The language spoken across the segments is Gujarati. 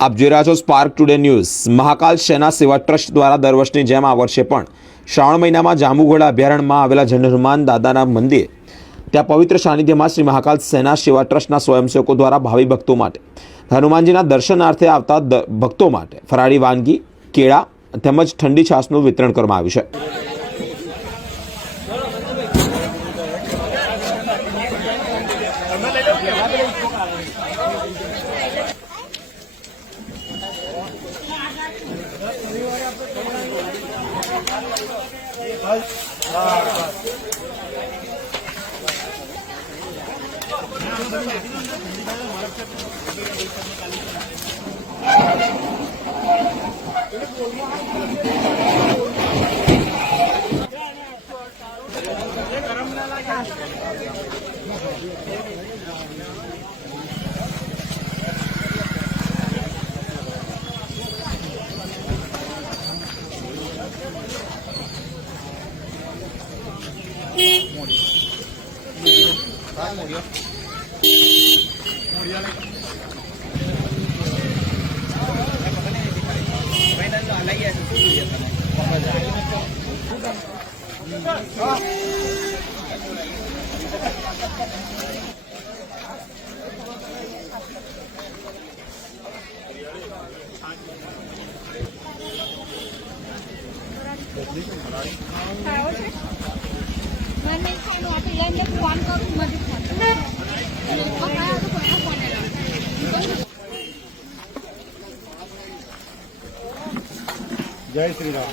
આપ જોઈ રહ્યા છો spark today news. Mahakal Sena સેવા ટ્રસ્ટ દ્વારા દર વર્ષની જેમ આ વર્ષે પણ શ્રાવણ મહિનામાં જાંબુઘોડા અભયારણ્યમાં આવેલા જન હનુમાન દાદાના મંદિર ત્યાં પવિત્ર સાનિધ્યમાં શ્રી મહાકાલ સેના સેવા ટ્રસ્ટના સ્વયંસેવકો દ્વારા ભાવિ ભક્તો માટે હનુમાનજીના દર્શનાર્થે આવતા ભક્તો માટે ફરાળી વાનગી, કેળા તેમજ ઠંડી છાશનું વિતરણ કરવામાં આવ્યું છે। जय श्री राम।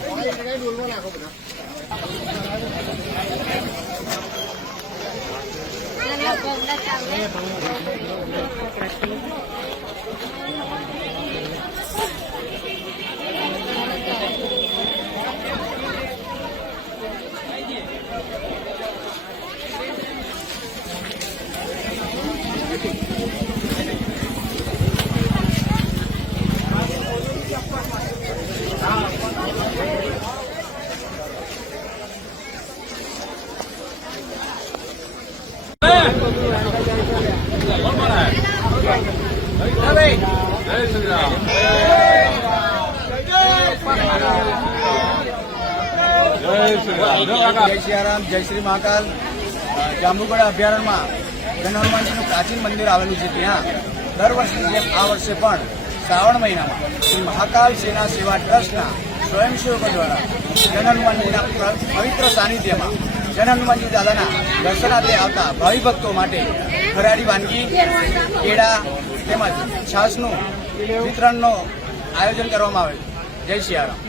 जय सियाराम। जय श्री महाकाल। जांबुगढ़ा अभयारण्य में जन हनुमानजी प्राचीन मंदिर आवेलू है। त्या दर वर्षनी जेम आ वर्षे पण श्रावण महीना में श्री महाकाल सेना सेवा ट्रस्ट स्वयंसेवकों द्वारा जन हनुमानजी पवित्र सानिध्य में जन हनुमानजी दादा दर्शनार्थे आता भावी भक्तों माटे फराળી वानगी, केड़ा तेमज छाशનું વિતરણનું આયોજન કરવામાં આવે। જય સિયારામ।